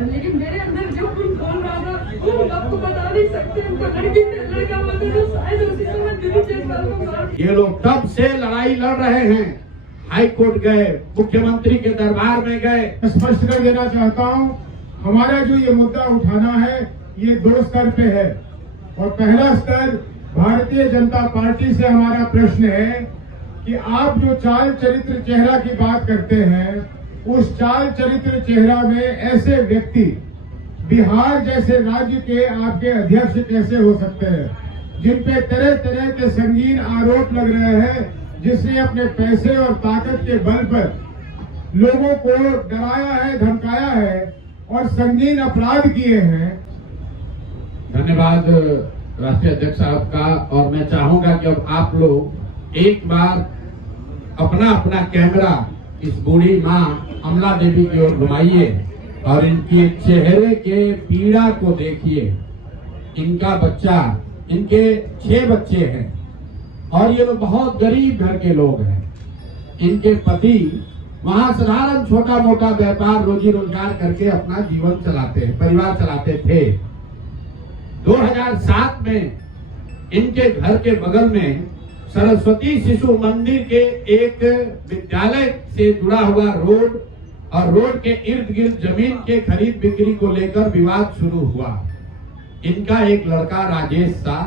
और लेकिन मेरे अंदर जो कुछ बोल रहा था वो आपको बता नहीं सकते। उनका लड़की से लड़का हुआ था तो शायद उसी समय दिलीप जायसवाल को मार। ये लोग तब से लड़ाई लड़ रहे हैं, हाई कोर्ट गए, मुख्यमंत्री के दरबार में गए। स्पष्ट कर देना चाहता हूं, हमारा जो ये मुद्दा उठाना है ये 2 स्तर पे है। और पहला स्तर भारतीय जनता पार्टी से हमारा प्रश्न है कि आप जो चाल चरित्र चेहरा की बात करते हैं, उस चाल चरित्र चेहरा में ऐसे व्यक्ति बिहार जैसे राज्य के आपके अध्यक्ष कैसे हो सकते हैं, जिन पे तरह तरह के संगीन आरोप लग रहे हैं, जिसने अपने पैसे और ताकत के बल पर लोगों को डराया है, धमकाया है और संगीन अपराध किए हैं। धन्यवाद राष्ट्रीय अध्यक्ष साहब का। और मैं चाहूंगा कि अब आप लोग एक बार अपना अपना कैमरा इस बूढ़ी माँ अमला देवी की ओर घुमाइए और इनकी चेहरे के पीड़ा को देखिए। इनका बच्चा, इनके 6 बच्चे हैं और ये लोग बहुत गरीब घर के लोग हैं। इनके पति वहां साधारण छोटा मोटा व्यापार रोजी रोजगार करके अपना जीवन चलाते हैं, परिवार चलाते थे। 2007 में इनके घर के बगल में सरस्वती शिशु मंदिर के एक विद्यालय से जुड़ा हुआ रोड और रोड के इर्द गिर्द जमीन के खरीद बिक्री को लेकर विवाद शुरू हुआ। इनका एक लड़का राजेश था,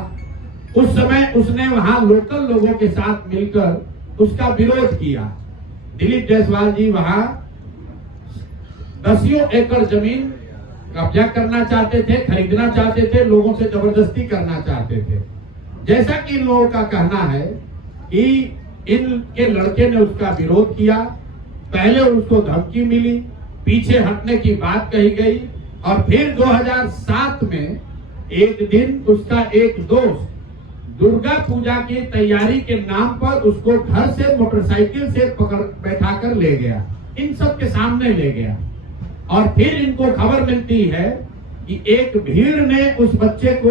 उस समय उसने वहां लोकल लोगों के साथ मिलकर उसका विरोध किया। दिलीप जायसवाल जी वहां 10 एकड़ जमीन कब्जा करना चाहते थे, खरीदना चाहते थे, लोगों से जबरदस्ती करना चाहते थे। जैसा कि इन लोगों का कहना है कि इनके लड़के ने उसका विरोध किया, पहले उसको धमकी मिली, पीछे हटने की बात कही गई और फिर 2007 में एक दिन उसका एक दोस्त दुर्गा पूजा की तैयारी के नाम पर उसको घर से मोटरसाइकिल से पकड़ बैठाकर ले गया, इन सब के सामने ले गया। और फिर इनको खबर मिलती है कि एक भीड़ ने उस बच्चे को,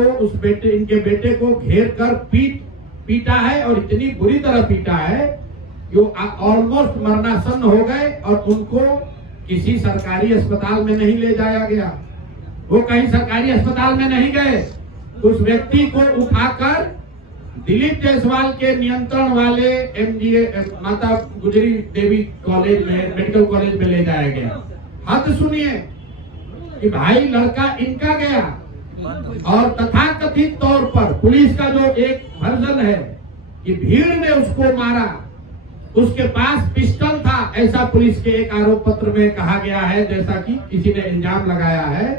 इनके बेटे को घेर कर पीटा है और इतनी बुरी तरह पीटा है कि वो ऑलमोस्ट मरणासन्न हो गए और उनको किसी सरकारी अस्पताल में नहीं ले जाया गया। वो कहीं सरकारी अस्पताल में नहीं गए, उस व्यक्ति को उठाकर दिलीप जायसवाल के नियंत्रण वाले MGA माता गुजरी देवी कॉलेज में, मेडिकल कॉलेज में ले जाया गया। हद सुनिए कि भाई लड़का इनका गया और तथाकथित तौर पर पुलिस का जो एक वर्जन है कि भीड़ ने उसको मारा, उसके पास पिस्टल था, ऐसा पुलिस के एक आरोप पत्र में कहा गया है, जैसा कि किसी ने इल्जाम लगाया है।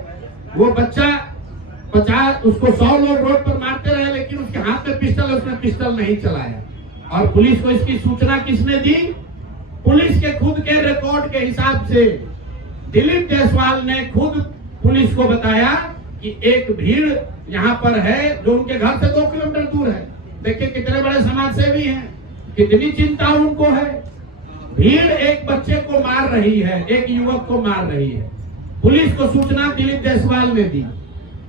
वो बच्चा 50 उसको 100 लोग रोड पर मारते रहे लेकिन उसके हाथ में पिस्टल, उसने पिस्टल नहीं चलाया। और पुलिस को इसकी सूचना किसने दी? पुलिस के खुद के रिकॉर्ड के हिसाब से दिलीप जायसवाल ने खुद पुलिस को बताया कि एक भीड़ यहाँ पर है जो उनके घर से 2 किलोमीटर दूर है। देखिए कितने बड़े समाज सेवी हैं, कितनी चिंता उनको है। भीड़ एक बच्चे को मार रही है, एक युवक को मार रही है। पुलिस को सूचना दिलीप जायसवाल ने दी,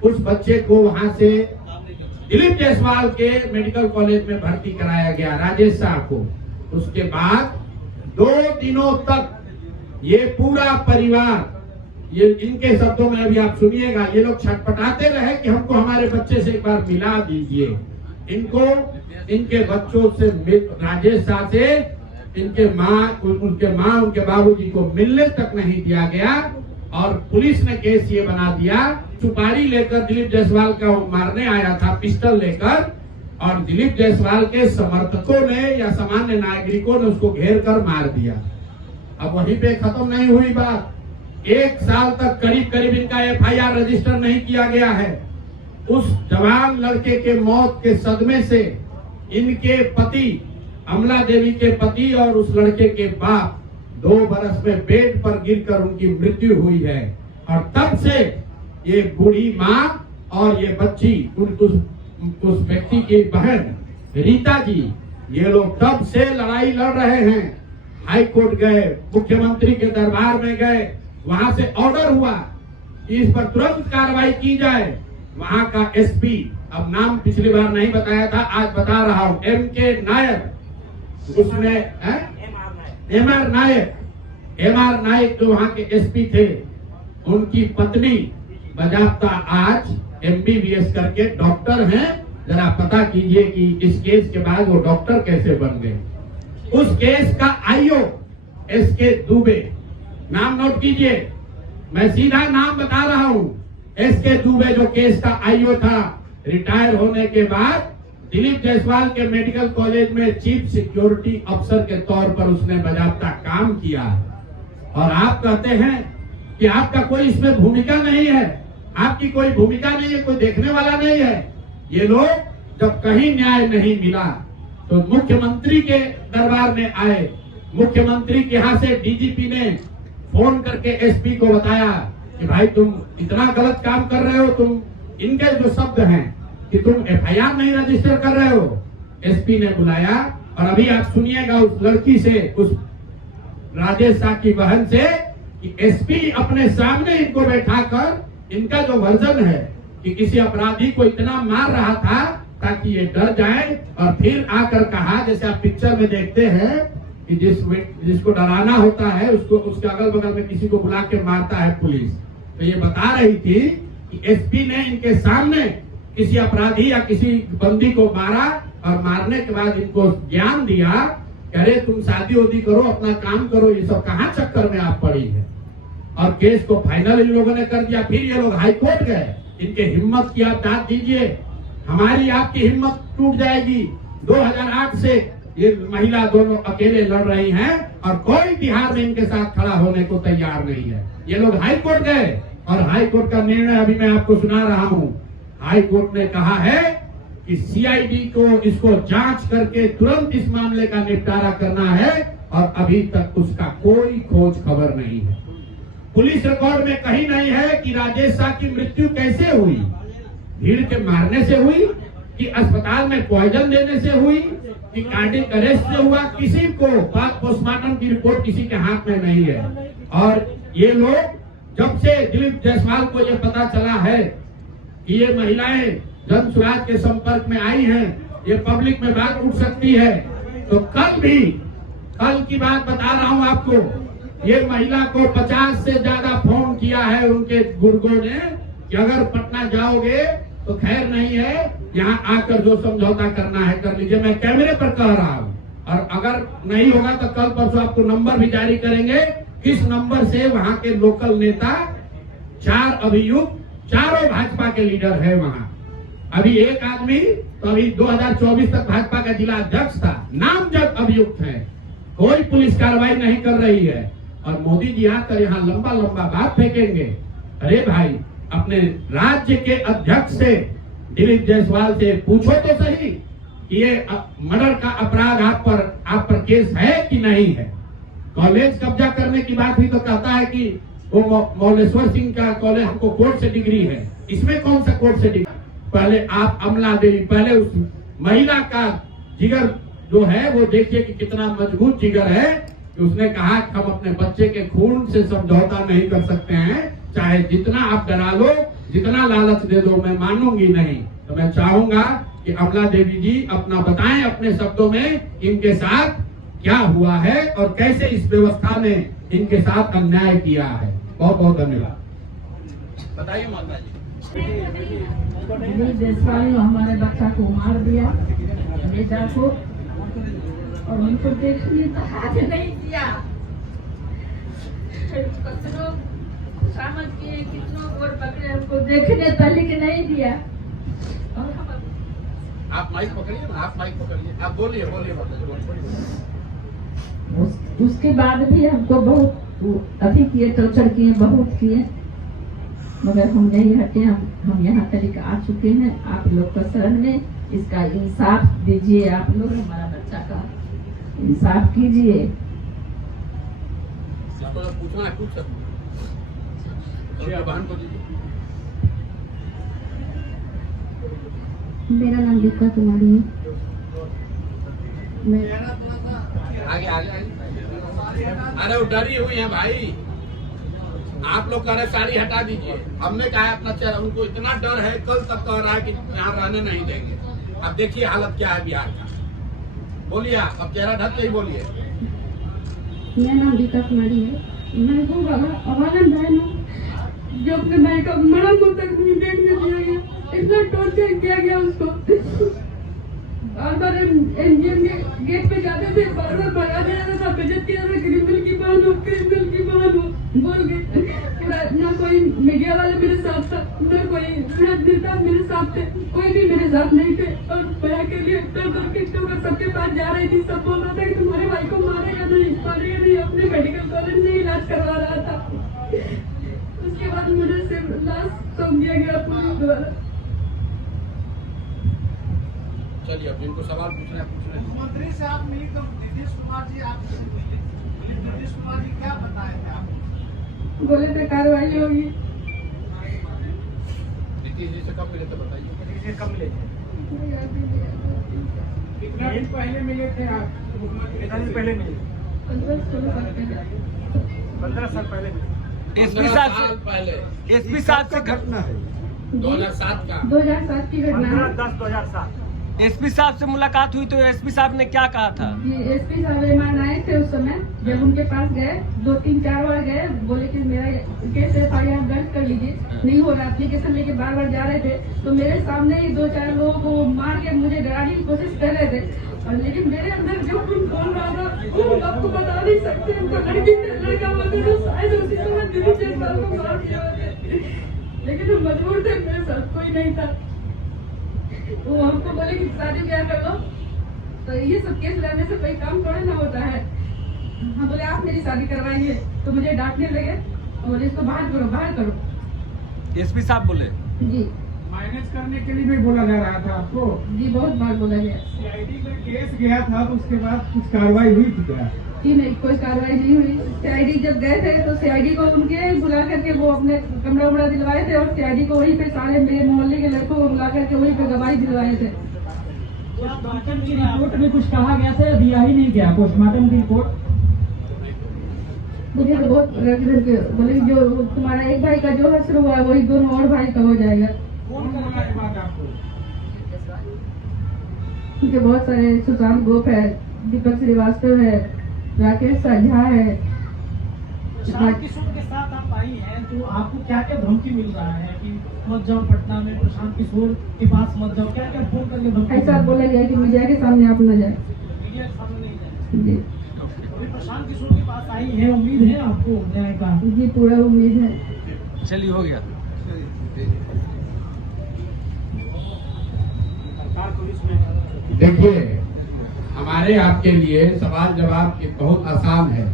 उस बच्चे को वहां से दिलीप जायसवाल के मेडिकल कॉलेज में भर्ती कराया गया, राजेश साहब को। उसके बाद 2 दिनों तक ये पूरा परिवार, ये इनके शब्दों में अभी आप सुनिएगा, ये लोग छटपटाते रहे कि हमको हमारे बच्चे से एक बार मिला दीजिए। इनको इनके बच्चों से, राजेश साह से उनके माँ उनके बाबूजी को मिलने तक नहीं दिया गया और पुलिस ने केस ये बना दिया। सुपारी लेकर दिलीप जायसवाल का मारने आया था, पिस्टल लेकर, और दिलीप जायसवाल के समर्थकों ने या सामान्य नागरिकों ने उसको घेर कर मार दिया। अब वहीं पे खत्म नहीं हुई बात, 1 साल तक करीब इनका FIR रजिस्टर नहीं किया गया है। उस जवान लड़के के मौत के सदमे से इनके पति, अमला देवी के पति और उस लड़के के बाप 2 बरस में बेड पर गिरकर उनकी मृत्यु हुई है। और तब से ये बूढ़ी माँ और ये बच्ची, उस व्यक्ति की बहन रीता जी, ये लोग तब से लड़ाई लड़ रहे हैं। हाई कोर्ट गए, मुख्यमंत्री के दरबार में गए, वहां से ऑर्डर हुआ कि इस पर तुरंत कार्रवाई की जाए। वहां का SP, अब नाम पिछली बार नहीं बताया था, आज बता रहा हूं, MK नायक, उसमें MR नायक जो वहां के SP थे, उनकी पत्नी बजाबता आज MBBS करके डॉक्टर हैं। जरा पता कीजिए कि इस केस के बाद वो डॉक्टर कैसे बन गए। उस केस का IO SK दुबे, नाम नोट कीजिए, मैं सीधा नाम बता रहा हूं। SK दुबे जो केस का IO था, रिटायर होने के बाद दिलीप जायसवाल के मेडिकल कॉलेज में चीफ सिक्योरिटी अफसर के तौर पर उसने बजाबता काम किया है। और आप कहते हैं कि आपका कोई इसमें भूमिका नहीं है, आपकी कोई भूमिका नहीं है, कोई देखने वाला नहीं है। ये लोग जब कहीं न्याय नहीं मिला तो मुख्यमंत्री के दरबार में आए। मुख्यमंत्री के यहाँ से DGP ने फोन करके SP को बताया कि भाई तुम इतना गलत काम कर रहे हो। तुम, इनके जो शब्द हैं कि तुम FIR नहीं रजिस्टर कर रहे हो। SP ने बुलाया और अभी आप सुनिएगा उस लड़की से, उस राजेश शाह की बहन से, कि SP अपने सामने इनको बैठाकर इनका जो वर्जन है कि किसी अपराधी को इतना मार रहा था ताकि ये डर जाए, और फिर आकर कहा, जैसे आप पिक्चर में देखते हैं कि जिसको डराना होता है उसको उसके अगल बगल में किसी को बुला के मारता है पुलिस। तो ये बता रही थी कि SP ने इनके सामने किसी अपराधी या किसी बंदी को मारा और मारने के बाद इनको ज्ञान दिया, अरे तुम शादी वादी करो, अपना काम करो, ये सब कहाँ चक्कर में आप पड़ी है। और केस को फाइनल इन लोगों ने कर दिया। फिर ये लोग हाई कोर्ट गए। इनके हिम्मत की आप दाद दीजिए, हमारी आपकी हिम्मत टूट जाएगी। 2008 से ये महिला दोनों अकेले लड़ रही हैं और कोई बिहार में इनके साथ खड़ा होने को तैयार नहीं है। ये लोग हाई कोर्ट गए और हाई कोर्ट का निर्णय अभी मैं आपको सुना रहा हूँ। हाई कोर्ट ने कहा है कि CID को इसको जांच करके तुरंत इस मामले का निपटारा करना है, और अभी तक उसका कोई खोज खबर नहीं है। पुलिस रिकॉर्ड में कहीं नहीं है कि राजेश शाह की मृत्यु कैसे हुई, भीड़ के मारने से हुई, कि अस्पताल में पॉइजन देने से हुई, कि कार्डियक अरेस्ट से हुआ। किसी को पोस्टमार्टम की रिपोर्ट किसी के हाथ में नहीं है। और ये लोग, जब से दिलीप जायसवाल को ये पता चला है कि ये महिलाएं जन सुराज के संपर्क में आई हैं, ये पब्लिक में बात उठ सकती है, तो कल की बात बता रहा हूं आपको, ये महिला को 50 से ज्यादा फोन किया है उनके गुर्गों ने कि अगर पटना जाओगे तो खैर नहीं है, यहाँ आकर जो समझौता करना है कर लीजिए। मैं कैमरे पर कह रहा हूँ, और अगर नहीं होगा तो कल परसों आपको नंबर भी जारी करेंगे, किस नंबर से वहाँ के लोकल नेता, 4 अभियुक्त, चारों भाजपा के लीडर है वहाँ। अभी एक आदमी तो अभी 2024 तक भाजपा का जिला अध्यक्ष था, नामजद अभियुक्त है। कोई पुलिस कार्रवाई नहीं कर रही है, और मोदी जी आकर यहाँ लंबा लंबा बात फेंकेंगे। अरे भाई, अपने राज्य के अध्यक्ष से, दिलीप जायसवाल से पूछो तो सही कि ये मर्डर का अपराध आप पर केस है कि नहीं है। कॉलेज कब्जा करने की बात हुई तो कहता है कि वो मौलेश्वर सिंह का कॉलेज, हमको कोर्ट से डिग्री है। इसमें कौन सा कोर्ट से डिग्री? पहले आप अमला देवी, पहले उस महिला का जिगर जो है वो देखिए कि कितना मजबूत जिगर है, कि उसने कहा कि हम अपने बच्चे के खून से समझौता नहीं कर सकते हैं, चाहे जितना आप डरा लो, जितना लालच दे दो, मैं मानूंगी नहीं। तो मैं चाहूंगा कि अमला देवी जी अपना बताएं अपने शब्दों में इनके साथ क्या हुआ है और कैसे इस व्यवस्था ने इनके साथ अन्याय किया है। बहुत बहुत धन्यवाद। बताइए माता जी। दिलीप जायसवाल ने हमारे बच्चा को मार दिया, बेटा को, और उनको देखने तक नहीं किया। कितनों समझ किए, कितनों गोर पकड़े, उनको देखने तक नहीं दिया। आप माइक पकड़िए ना, आप माइक पकड़िए, आप बोलिए उसके बाद भी हमको बहुत अभी किए, टॉर्चर किए, बहुत किए, मगर हम नहीं हटे। हम यहाँ तक आ चुके हैं। आप लोग का शरण में इसका इंसाफ दीजिए। आप लोग हमारा बच्चा का इंसाफ कीजिए। पूछना है, पूछ सकते। मेरा नाम दीपिका कुमारी है। आगे अरे वो डरी हुई है भाई, आप लोग कह रहे साड़ी हटा दीजिए। हमने कहा अपना चेहरा, उनको इतना डर है, कल तक कह रहा है कि यहाँ रहने नहीं देंगे। अब देखिए हालत क्या है बिहार का। बोलिए, अब चेहरा ढक के ही बोलिए। मेरा नाम दीपिका कुमारी है। मैं हूँ अवालन बहन हूँ। जो अपने भाई का मरा को तक नहीं देखने दिया गया, इतना टॉर्चर किया गया उसको। बार बार एमजीएम के गेट पे जाते थे, बार बार भगा दिया था, बेइज्जत किया था, क्रिमिनल की बहन हो, क्रिमिनल की बहन हो बोल के। पूरा ना कोई मीडिया वाले मेरे साथ था, ना कोई नेता मेरे साथ थे, कोई भी मेरे साथ नहीं थे। और भैया के लिए सबके पास जा रही थी, सब बोल रहा था कि तुम्हारे भाई को मारेगा नहीं, अपने मेडिकल कॉलेज में इलाज करवा रहा था। उसके बाद मुझे सिर्फ लाश सौंप दिया गया पुलिस द्वारा। चलिए अब जिनको सवाल पूछना है पूछ रहे मंत्री से आप मिली तो नीतीश कुमार जी आपसे मिले, नीतीश कुमार जी क्या बताए थे आपको? बोले थे कार्रवाई होगी। नीतीश जी से कब मिले थे बताइए। कब मिले थे? कितना दिन पहले मिले थे आप? कितना दिन पहले मिले? 15 साल पहले मिले। एसपी साहब से घटना है 2007 का 2007 की घटना है। 15/10/2007। एसपी साहब से मुलाकात हुई तो एसपी साहब ने क्या कहा था? एसपी साहब मेहमान आए थे उस समय, जब उनके पास गए 2-3-4 बार गए, बोले कि मेरा केस FIR दर्ज कर लीजिए, नहीं हो रहा। एप्लीकेशन लेके बार बार जा रहे थे, तो मेरे सामने ही 2-4 लोगों को मार के मुझे डराने की कोशिश कर रहे थे। और लेकिन मेरे अंदर जो खून बोल रहा था वो आपको बता नहीं सकते। उनको लड़का बोलते थे, शायद उसी समय दिलीप जयसवाल को मार दिया होते। लेकिन हम मजबूर थे, मेरे साथ कोई नहीं था। वो हमको बोले कि शादी ब्याह कर लो, तो ये सब केस लड़ने से कोई काम थोड़ा ना होता है। हम बोले आप मेरी शादी करवाइए, तो मुझे डांटने लगे, बोले इसको बाहर करो। एसपी साहब बोले जी माइनस करने के लिए भी बोला जा रहा था आपको? जी बहुत बार बोला गया। CID में केस गया था तो उसके बाद कुछ कार्रवाई हुई थी क्या? जी नहीं, कोई कार्रवाई नहीं हुई। CID जब गए थे तो CID को उनके बुला करके वो अपने कमरा उमरा दिलवाए थे, और CID को वहीं पे सारे मेरे मोहल्ले के लड़कों को बुला करके वहीं पे गवाही दिलवाए थे। पोस्टमार्टम की रिपोर्ट में कुछ कहा गया था, दिया ही नहीं गया पोस्टमार्टम की रिपोर्ट। मुझे तो बहुत बोले जो तुम्हारा एक भाई का जो हश्र हुआ है वही दोनों और भाई का हो जाएगा। कौन बोला ये बात आपको? उनके बहुत सारे सुशांत गोप है, दीपक श्रीवास्तव है, राकेश साझा है। प्रशांत किशोर के साथ आप आई हैं तो आपको क्या क्या धमकी मिल रहा है कि मत जाओ पटना में, प्रशांत किशोर के पास मत जाओ, क्या क्या फोन करके धमकी? ऐसा बोला गया कि मीडिया के सामने आप न जाए। मीडिया के सामने नहीं जाए। जी अभी प्रशांत किशोर के पास आई है, उम्मीद है आपको न्याय का? जी पूरा उम्मीद है। चलिए हो गया। देखिए हमारे आपके लिए सवाल जवाब बहुत आसान है।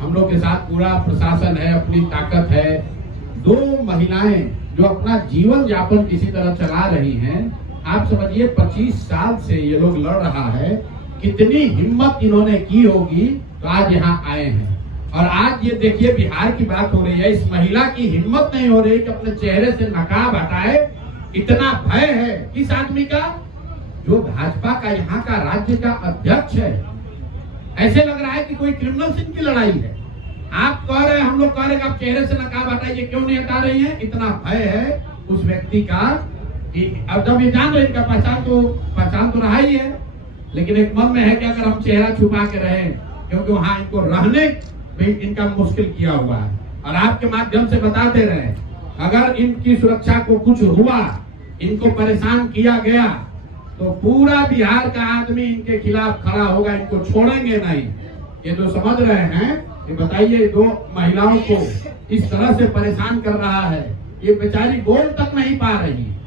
हम लोग के साथ पूरा प्रशासन है, अपनी ताकत है। 2 महिलाएं जो अपना जीवन यापन किसी तरह चला रही हैं, आप समझिए 25 साल से ये लोग लड़ रहा है। कितनी हिम्मत इन्होंने की होगी तो आज यहाँ आए हैं। और आज ये देखिए बिहार की बात हो रही है, इस महिला की हिम्मत नहीं हो रही कि अपने चेहरे से नकाब हटाए। इतना भय है किस आदमी का जो भाजपा का यहाँ का राज्य का अध्यक्ष है। ऐसे लग रहा है कि कोई क्रिमिनल सिंह की लड़ाई है। आप कह रहे हैं, हम लोग कह रहे हैं कि आप चेहरे से नकाब हटाइए, क्यों नहीं हटा रही हैं? इतना भय है उस व्यक्ति का कि अब जब ये जान रहे इनका पहचान तो रहा ही है, लेकिन एक मन में है कि अगर हम चेहरा छुपा के रहें, क्योंकि वहां इनको रहने भी इनका मुश्किल किया हुआ है। और आपके माध्यम से बताते रहे, अगर इनकी सुरक्षा को कुछ हुआ, इनको परेशान किया गया, तो पूरा बिहार का आदमी इनके खिलाफ खड़ा होगा, इनको छोड़ेंगे नहीं। ये जो समझ रहे हैं, ये बताइए 2 महिलाओं को इस तरह से परेशान कर रहा है, ये बेचारी बोल तक नहीं पा रही है।